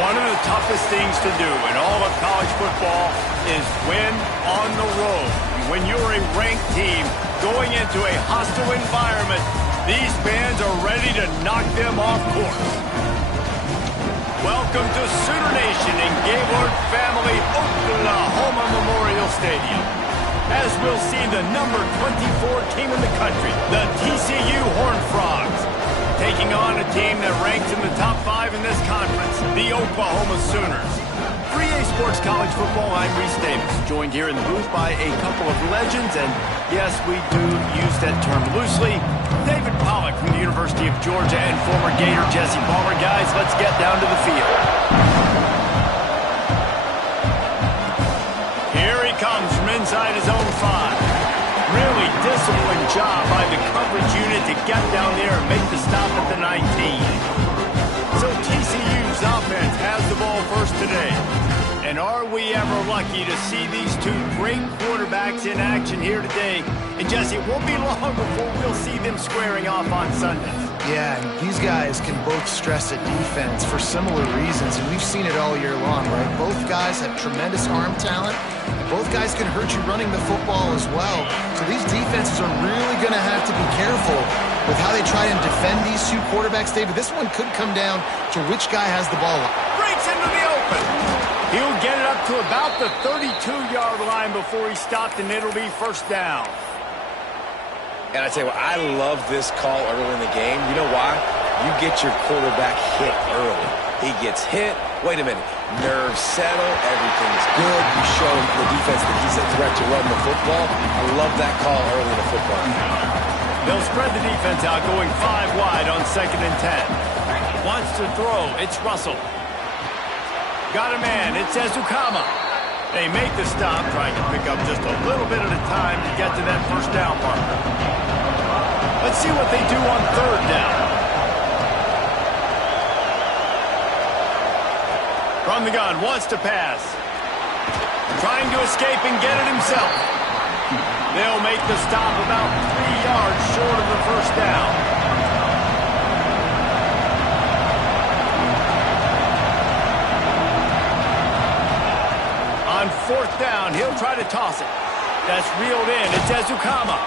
One of the toughest things to do in all of college football is win on the road. When you're a ranked team going into a hostile environment, these fans are ready to knock them off course. Welcome to Sooner Nation in Gaylord Family Oklahoma Memorial Stadium. As we'll see the number 24 team in the country, the TCU Hornfrogs, taking on a team that ranks in the top 5 in this conference, the Oklahoma Sooners. 3A Sports College Football, I'm Reese Davis, joined here in the booth by a couple of legends, and yes, we do use that term loosely. David Pollock from the University of Georgia and former Gator Jesse Palmer. Guys, let's get down to the field. Here he comes from inside his own 5. Really disciplined job by the coverage unit to get down there and make the stop at the 19. So TCU's offense has the ball first today. And are we ever lucky to see these two great quarterbacks in action here today? And Jesse, it won't be long before we'll see them squaring off on Sunday. Yeah, and these guys can both stress a defense for similar reasons, and we've seen it all year long, right? Both guys have tremendous arm talent. Both guys can hurt you running the football as well. So these defenses are really going to have to be careful with how they try and defend these two quarterbacks, David. This one could come down to which guy has the ball. Breaks into the open. He'll get it up to about the 32-yard line before he stopped, and it'll be first down. And I tell you what, I love this call early in the game. You know why? You get your quarterback hit early. He gets hit. Wait a minute. Nerves settle. Everything's good. You show the defense that he's a threat to run the football. I love that call early in the football. They'll spread the defense out, going 5 wide on 2nd and 10. Wants to throw. It's Russell. Got a man. It's Ezukama. They make the stop, trying to pick up just a little bit at a time to get to that first down marker. Let's see what they do on 3rd down. From the gun, wants to pass. Trying to escape and get it himself. They'll make the stop about 3 yards short of the first down. On 4th down, he'll try to toss it. That's reeled in. It's Ezukama.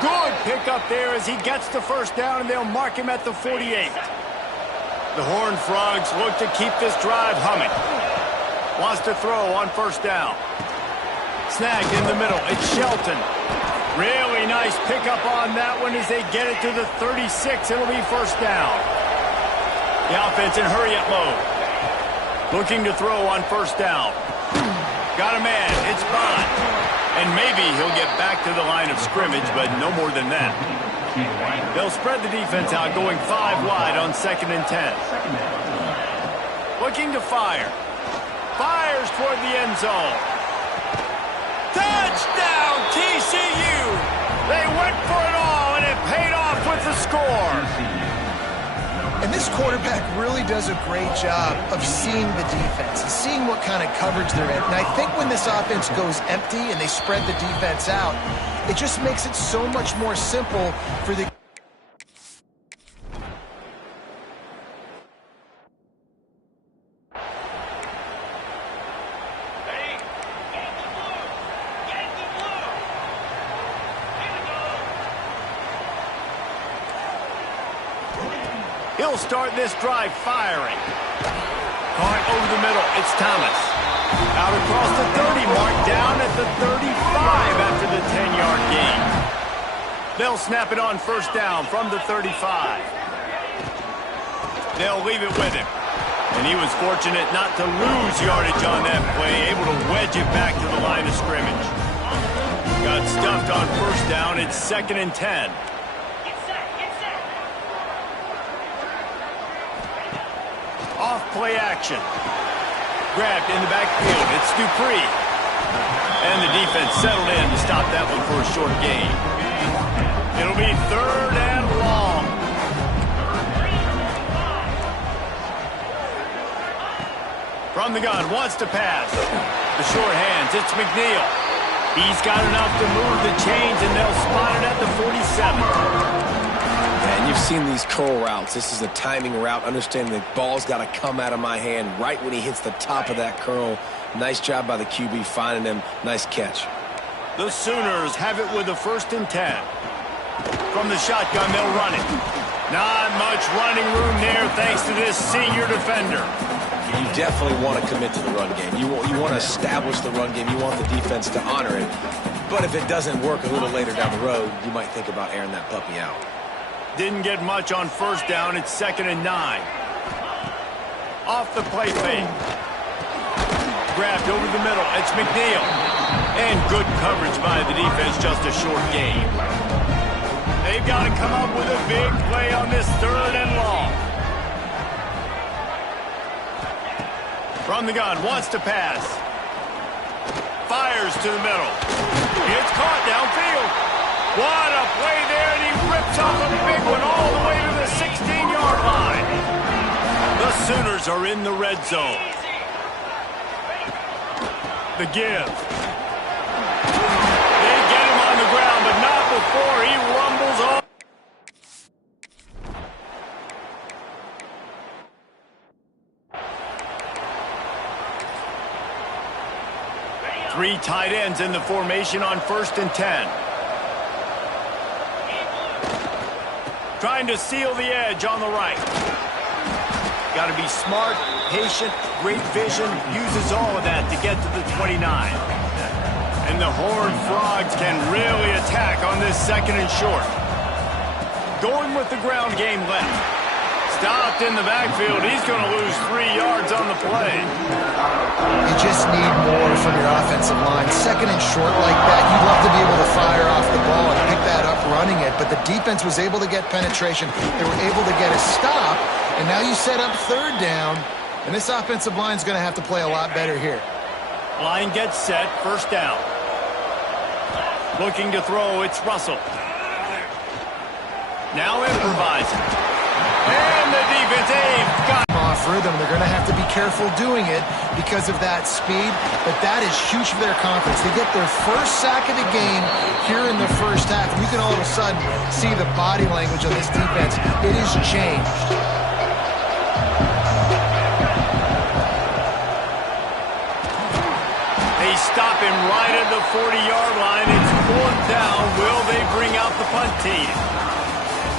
Good pickup there as he gets the first down, and they'll mark him at the 48. The Horned Frogs look to keep this drive humming. Wants to throw on 1st down. Snagged in the middle. It's Shelton. Really nice pickup on that one as they get it to the 36. It'll be first down. The offense in hurry-up mode. Looking to throw on 1st down. Got a man. It's Bond. And maybe he'll get back to the line of scrimmage, but no more than that. They'll spread the defense out, going 5 wide on 2nd and 10. Looking to fire. Fires toward the end zone. Touchdown, TCU! They went for it all, and it paid off with the score. And this quarterback really does a great job of seeing the defense and seeing what kind of coverage they're in. And I think when this offense goes empty and they spread the defense out, it just makes it so much more simple for the... He'll start this drive firing. Caught over the middle. It's Thomas. Out across the 30 mark, down at the 35 after the 10-yard gain. They'll snap it on 1st down from the 35. They'll leave it with him. And he was fortunate not to lose yardage on that play, able to wedge it back to the line of scrimmage. Got stuffed on 1st down. It's 2nd and 10. Off play action. Grabbed in the backfield. It's Dupree. And the defense settled in to stop that one for a short gain. It'll be 3rd and long. From the gun, wants to pass. The short hands, it's McNeil. He's got enough to move the chains, and they'll spot it at the 47. And you You've seen these curl routes. This is a timing route, understanding the ball's got to come out of my hand right when he hits the top of that curl. Nice job by the QB finding him. Nice catch. The Sooners have it with a 1st and 10. From the shotgun, they'll run it. Not much running room there thanks to this senior defender. You definitely want to commit to the run game. You want to establish the run game. You want the defense to honor it. But if it doesn't work a little later down the road, you might think about airing that puppy out. Didn't get much on 1st down. It's 2nd and 9. Off the play fake. Grabbed over the middle. It's McNeil. And good coverage by the defense. Just a short game. They've got to come up with a big play on this 3rd and long. From the gun. Wants to pass. Fires to the middle. It's caught downfield. What a play there, and he rips off a big one all the way to the 16-yard line. The Sooners are in the red zone. The give. They get him on the ground, but not before he rumbles off. 3 tight ends in the formation on 1st and 10. Trying to seal the edge on the right. Got to be smart, patient, great vision. Uses all of that to get to the 29. And the Horned Frogs can really attack on this 2nd and short. Going with the ground game left. Stopped in the backfield. He's going to lose 3 yards on the play. You just need more from your offensive line. 2nd and short like that, you'd love to be able to fire off the ball and pick that up running it, but the defense was able to get penetration. They were able to get a stop, and now you set up 3rd down, and this offensive line is going to have to play a lot better here. Line gets set, 1st down. Looking to throw, it's Russell. Now improvising. And the defense, they've got off rhythm. They're going to have to be careful doing it because of that speed, but that is huge for their confidence. They get their 1st sack of the game here in the 1st half, and you can all of a sudden see the body language of this defense. It has changed. They stop him right at the 40-yard line. It's 4th down. Will they bring out the punt team?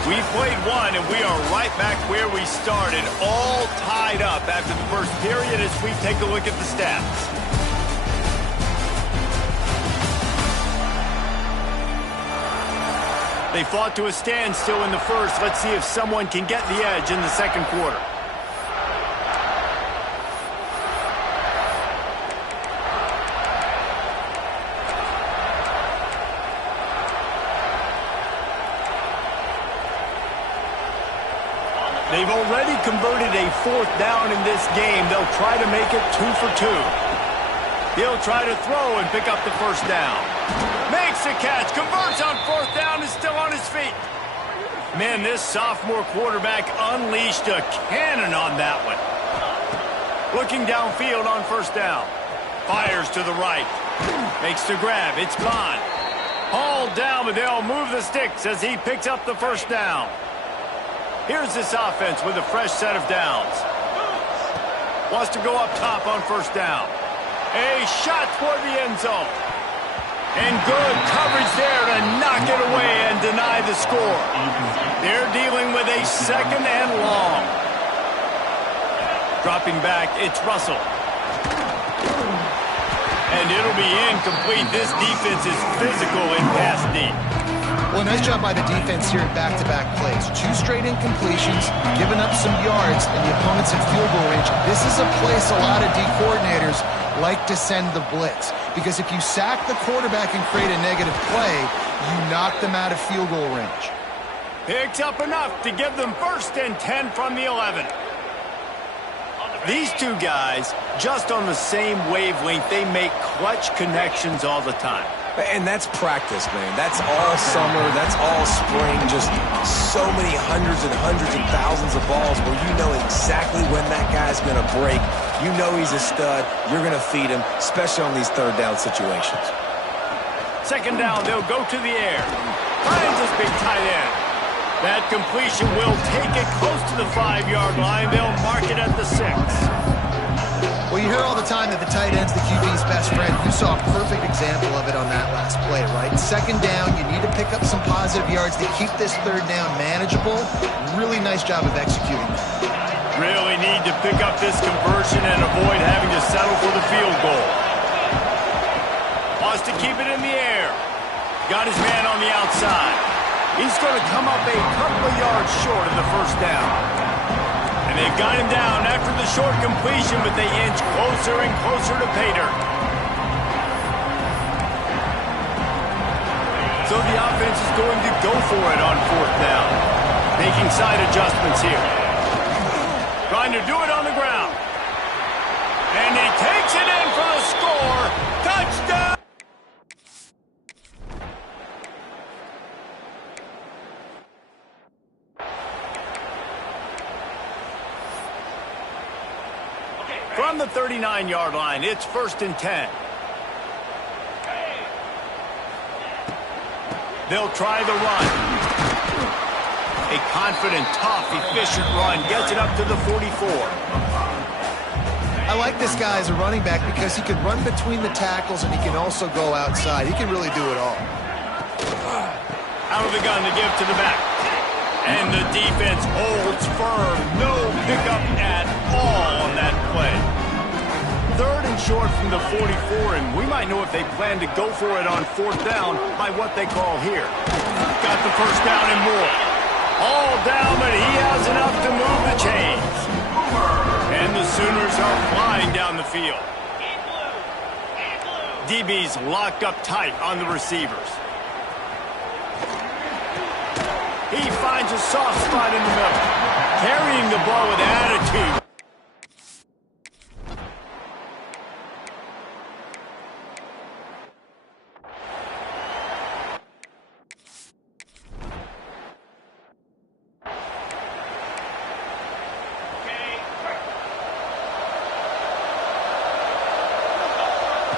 We played 1, and we are right back where we started, all tied up after the 1st period as we take a look at the stats. They fought to a standstill in the 1st. Let's see if someone can get the edge in the 2nd quarter. They've already converted a 4th down in this game. They'll try to make it 2 for 2. He'll try to throw and pick up the 1st down. Makes the catch, converts on 4th down, is still on his feet. Man, this sophomore quarterback unleashed a cannon on that one. Looking downfield on 1st down. Fires to the right. Makes the grab, it's gone. Hauled down, but they'll move the sticks as he picks up the 1st down. Here's this offense with a fresh set of downs. Wants to go up top on 1st down. A shot toward the end zone. And good coverage there to knock it away and deny the score. They're dealing with a 2nd and long. Dropping back, it's Russell. And it'll be incomplete. This defense is physical in pass deep. Well, nice job by the defense here in back-to-back plays. 2 straight incompletions, giving up some yards, and the opponent's in field goal range. This is a place a lot of D coordinators like to send the blitz, because if you sack the quarterback and create a negative play, you knock them out of field goal range. Picks up enough to give them 1st and 10 from the 11. These 2 guys, just on the same wavelength, they make clutch connections all the time. And that's practice, man. That's all summer. That's all spring. Just so many hundreds and thousands of balls where you know exactly when that guy's going to break. You know he's a stud. You're going to feed him, especially on these 3rd down situations. 2nd down, they'll go to the air. Finds this big tight end. That completion will take it close to the 5-yard line. They'll mark it at the 6. Well, you hear all the time that the tight end's the QB's best friend. You saw a perfect example of it on that last play, right? Second down, you need to pick up some positive yards to keep this third down manageable. Really nice job of executing. Really need to pick up this conversion and avoid having to settle for the field goal. Wants to keep it in the air. Got his man on the outside. He's going to come up a couple of yards short of the first down. And they've got him down after the short completion, but they inch closer and closer to pay dirt. So the offense is going to go for it on 4th down. Making side adjustments here. Trying to do it on the ground. And he takes it in for the score. Touchdown! From the 39-yard line, it's 1st and 10. They'll try the run. A confident, tough, efficient run gets it up to the 44. I like this guy as a running back because he can run between the tackles and he can also go outside. He can really do it all. Out of the gun to give to the back. And the defense holds firm. No pickup at all on that play. 3rd and short from the 44, and we might know if they plan to go for it on 4th down by what they call here. Got the first down and more. All down, but he has enough to move the chains. And the Sooners are flying down the field. DB's locked up tight on the receivers. He finds a soft spot in the middle. Carrying the ball with attitude.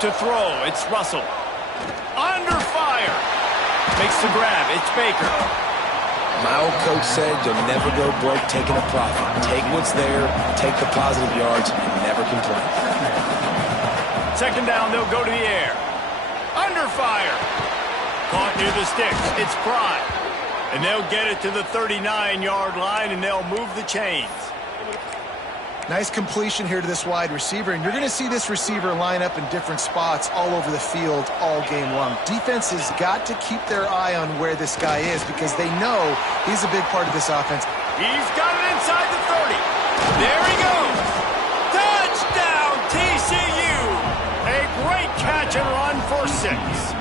To throw, it's Russell. Under fire. Makes the grab, it's Baker. My old coach said you'll never go broke taking a profit. Take what's there, take the positive yards, and never complain. 2nd down, they'll go to the air. Under fire. Caught near the sticks, it's Pride. And they'll get it to the 39-yard line, and they'll move the chains. Nice completion here to this wide receiver, and you're going to see this receiver line up in different spots all over the field all game long. Defense has got to keep their eye on where this guy is because they know he's a big part of this offense. He's got it inside the 30. There he goes. Touchdown, TCU. A great catch and run for 6.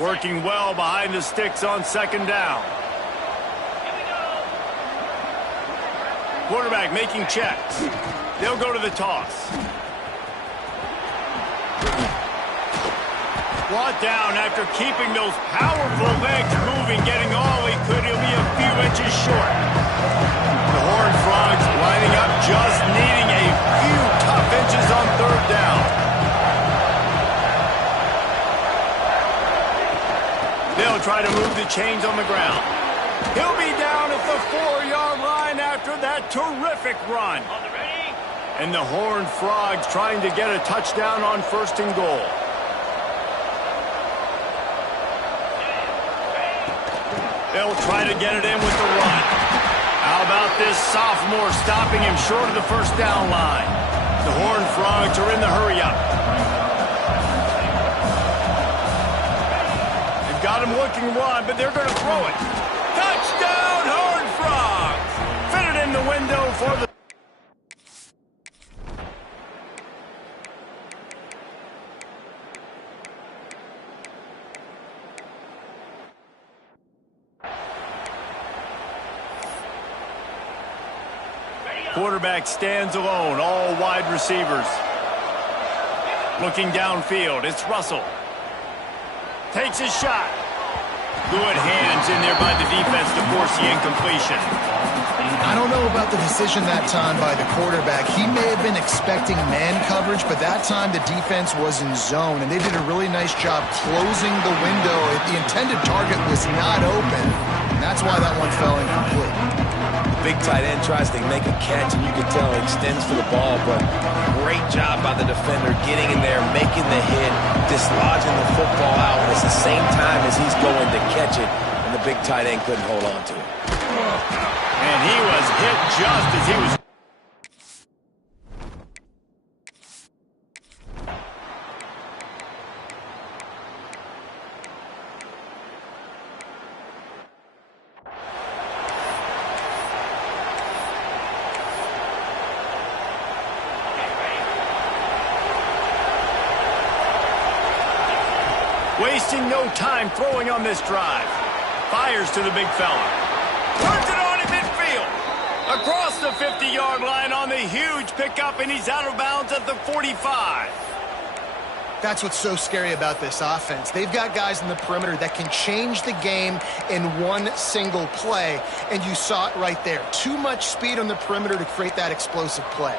Working well behind the sticks on 2nd down. Quarterback making checks. They'll go to the toss. Brought down after keeping those powerful legs moving, getting all he could. He'll be a few inches short. The Hornfrogs lining up, just needing a few tough inches on 3rd down. They'll try to move the chains on the ground. He'll be down at the 4-yard line after that terrific run. And the Horned Frogs trying to get a touchdown on 1st and goal. They'll try to get it in with the run. How about this sophomore stopping him short of the 1st down line? The Horned Frogs are in the hurry-up. Got him looking one, but they're going to throw it. Touchdown, Horned Frogs! Fit it in the window for the... Quarterback stands alone, all wide receivers. Looking downfield, it's Russell. Takes his shot. Good hands in there by the defense to force the incompletion. I don't know about the decision that time by the quarterback. He may have been expecting man coverage, but that time the defense was in zone, and they did a really nice job closing the window. The intended target was not open, and that's why that one fell incomplete. Big tight end tries to make a catch, and you can tell he extends for the ball, but great job by the defender getting in there, making the hit, dislodging the football out, and it's the same time as he's going to catch it, and the big tight end couldn't hold on to it. And he was hit just as he was... Wasting no time throwing on this drive. Fires to the big fella. Turns it on in midfield. Across the 50-yard line on the huge pickup, and he's out of bounds at the 45. That's what's so scary about this offense. They've got guys in the perimeter that can change the game in one single play, and you saw it right there. Too much speed on the perimeter to create that explosive play.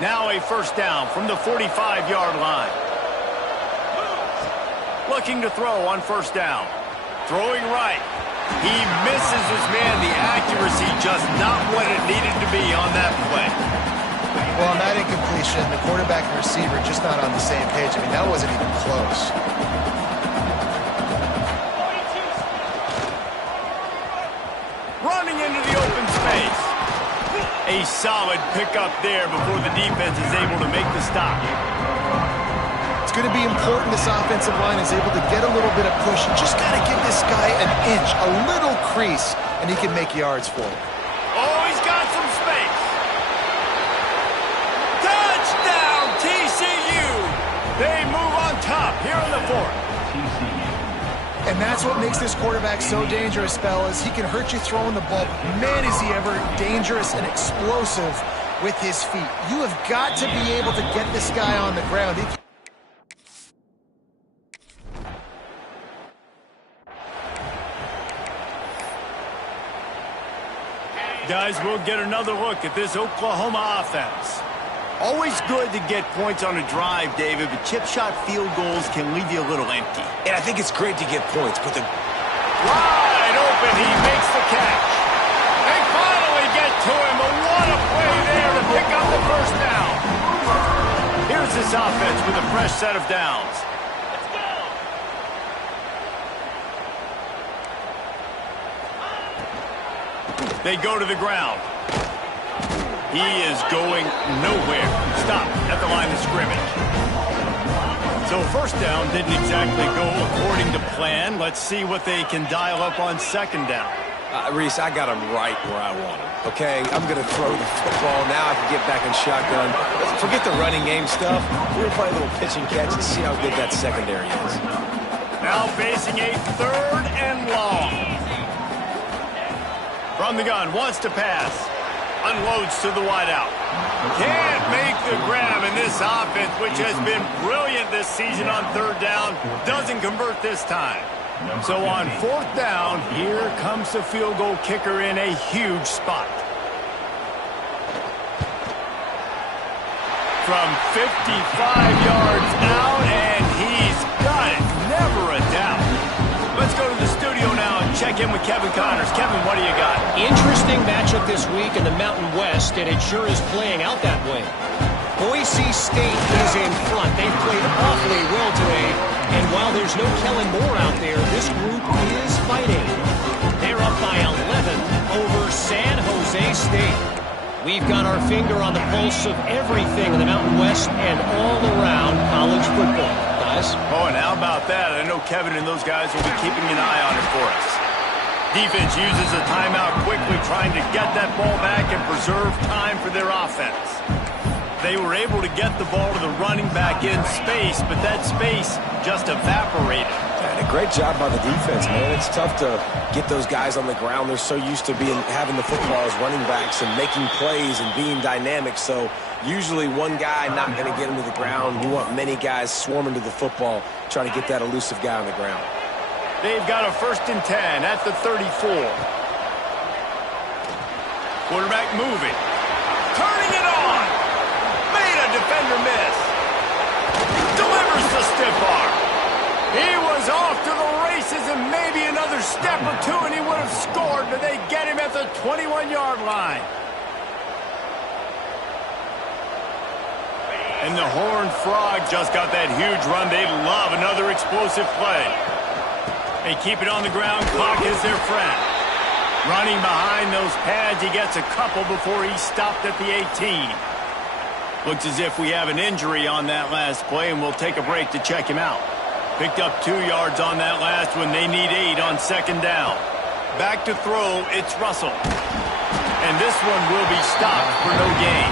Now a first down from the 45-yard line. Looking to throw on first down. Throwing right. He misses his man. The accuracy just not what it needed to be on that play. Well, on that incompletion, the quarterback and receiver just not on the same page. I mean, that wasn't even close. Running into the open space. A solid pickup there before the defense is able to make the stop. It's going to be important this offensive line is able to get a little bit of push. You just got to give this guy an inch, a little crease, and he can make yards for it. Oh, he's got some space. Touchdown, TCU. They move on top here in the fourth. And that's what makes this quarterback so dangerous, fellas. He can hurt you throwing the ball, but man, is he ever dangerous and explosive with his feet. You have got to be able to get this guy on the ground. Guys, we'll get another look at this Oklahoma offense. Always good to get points on a drive, David, but chip shot field goals can leave you a little empty. And I think it's great to get points, but the... Wide open, he makes the catch. They finally get to him, but what a play there to pick up the first down. Here's this offense with a fresh set of downs. They go to the ground. He is going nowhere. Stop at the line of scrimmage. So first down didn't exactly go according to plan. Let's see what they can dial up on second down. Reese, I got him right where I want him. Okay, I'm going to throw the football. Now I can get back in shotgun. Forget the running game stuff. We're going to play a little pitch and catch and see how good that secondary is. Now facing a third and long. From the gun, wants to pass. Unloads to the wideout. Can't make the grab, and this offense, which has been brilliant this season on third down, doesn't convert this time. So on fourth down, here comes the field goal kicker in a huge spot. From 55 yards out, and he's got it. Never a doubt. Let's go to the studio now and check in with Kevin Connors. Kevin, what do you got? Interesting matchup this week in the Mountain West, and it sure is playing out that way. Boise State is in front. They've played awfully well today, and while there's no Kellen Moore out there, this group is fighting. They're up by 11 over San Jose State. We've got our finger on the pulse of everything in the Mountain West and all around college football. Oh, and how about that? I know Kevin and those guys will be keeping an eye on it for us. Defense uses a timeout quickly, trying to get that ball back and preserve time for their offense. They were able to get the ball to the running back in space, but that space just evaporated. And a great job by the defense, man. It's tough to get those guys on the ground. They're so used to having the football as running backs and making plays and being dynamic. So usually one guy not going to get him to the ground. You want many guys swarming to the football, trying to get that elusive guy on the ground. They've got a 1st and 10 at the 34. Quarterback moving. Turning it on. Made a defender miss. Delivers the stiff arm. He was off to the races and maybe another step or two and he would have scored, but they get him at the 21-yard line. And the Horned Frog just got that huge run. They love another explosive play. They keep it on the ground. Clock is their friend. Running behind those pads, he gets a couple before he stopped at the 18. Looks as if we have an injury on that last play, and we'll take a break to check him out. Picked up 2 yards on that last one. They need 8 on 2nd down. Back to throw, it's Russell. And this one will be stopped for no gain.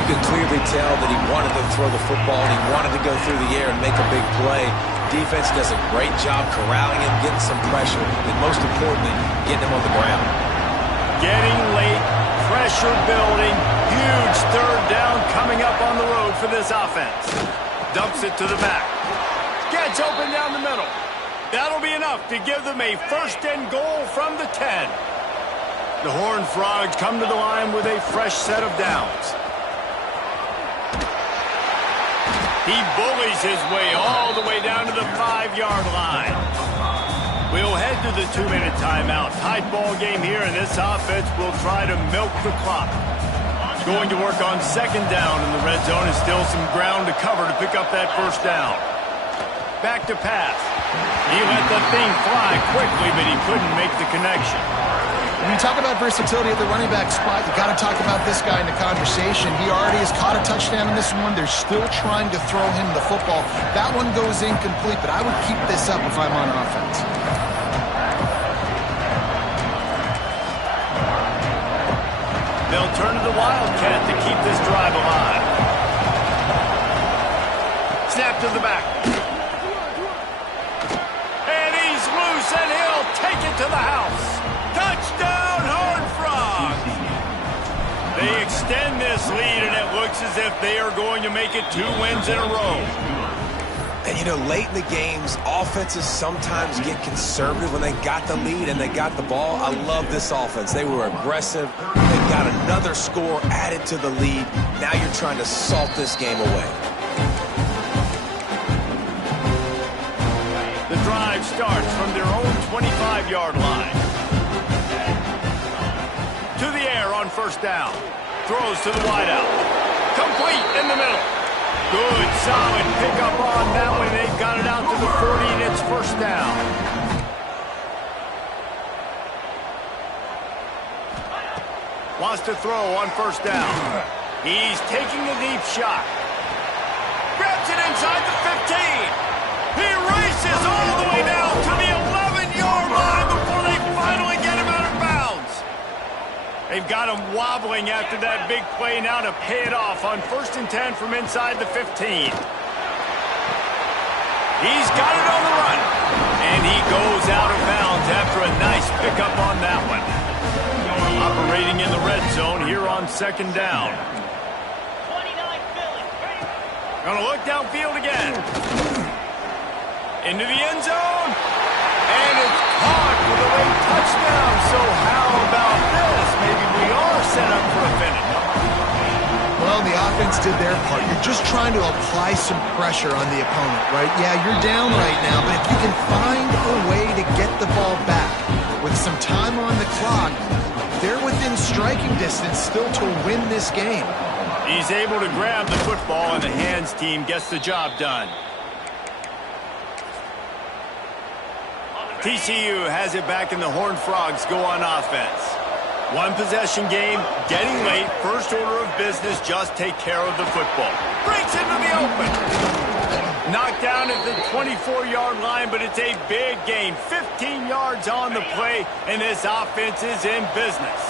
You can clearly tell that he wanted to throw the football and he wanted to go through the air and make a big play. Defense does a great job corralling him, getting some pressure, and most importantly, getting him on the ground. Getting late, pressure building, huge 3rd down coming up on the road for this offense. Dumps it to the back. Gets open down the middle. That'll be enough to give them a 1st and goal from the 10. The Horned Frogs come to the line with a fresh set of downs. He bullies his way all the way down to the 5-yard line. We'll head to the 2-minute timeout. Tight ball game here, and this offense will try to milk the clock. Going to work on 2nd down in the red zone, and still some ground to cover to pick up that 1st down. Back to pass. He let the thing fly quickly, but he couldn't make the connection. When you talk about versatility at the running back spot, you got to talk about this guy in the conversation. He already has caught a touchdown in this one. They're still trying to throw him the football. That one goes incomplete, but I would keep this up if I'm on offense. They'll turn to the Wildcat to keep this drive alive. Snap to the back. And he's loose, and he'll take it to the house. Touchdown, Horned Frogs! They extend this lead, and it looks as if they are going to make it 2 wins in a row. And, you know, late in the games, offenses sometimes get conservative when they got the lead and they got the ball. I love this offense. They were aggressive. They got another score added to the lead. Now you're trying to salt this game away. The drive starts from their own 25-yard line. To the air on 1st down. Throws to the wideout. Complete in the middle. Good, solid pickup on that one. They've got it out to the 40, and it's 1st down. Wants to throw on 1st down. He's taking the deep shot. Grabs it inside the 15. He races all the way down to the 11-yard line before they finally get him out of bounds. They've got him wobbling after that big play now to pay it off on 1st and 10 from inside the 15. He's got it on the run. And he goes out of bounds after a nice pickup on that one. Operating in the red zone here on 2nd down. Gonna look downfield again. Into the end zone. And it's caught with a late touchdown. So how about this? Maybe we are set up for a finish. Well, the offense did their part. You're just trying to apply some pressure on the opponent, right? Yeah, you're down right now, but if you can find a way to get the ball back with some time on the clock, they're within striking distance still to win this game. He's able to grab the football, and the hands team gets the job done. TCU has it back, and the Horned Frogs go on offense. 1-possession game, getting late. First order of business, just take care of the football. Breaks into the open. Knocked down at the 24-yard line, but it's a big gain. 15 yards on the play, and this offense is in business.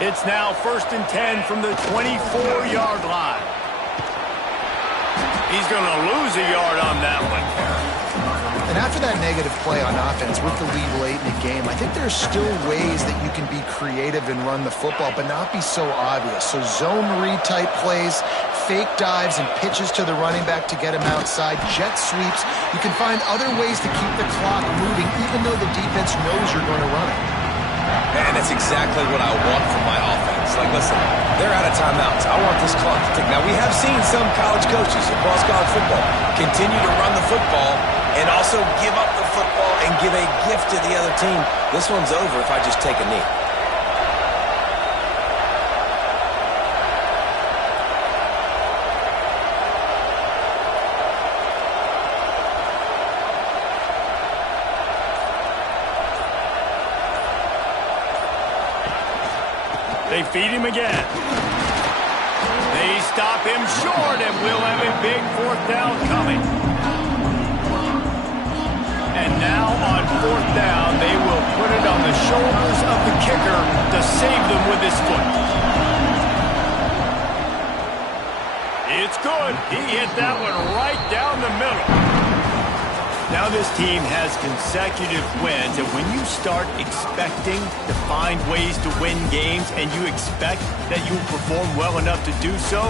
It's now 1st and 10 from the 24-yard line. He's going to lose a yard on that one. And after that negative play on offense with the lead late in the game, I think there's still ways that you can be creative and run the football, but not be so obvious. So zone read type plays, fake dives and pitches to the running back to get him outside, jet sweeps. You can find other ways to keep the clock moving, even though the defense knows you're going to run it. And that's exactly what I want from my offense. Like, listen, they're out of timeouts. I want this clock to tick. Now, we have seen some college coaches across college football continue to run the football and also give up the football and give a gift to the other team. This one's over if I just take a knee. They feed him again. They stop him short, and we'll have a big fourth down coming. And now on fourth down, they will put it on the shoulders of the kicker to save them with his foot. It's good. He hit that one right down the middle. Now this team has consecutive wins, and when you start expecting to find ways to win games and you expect that you will perform well enough to do so,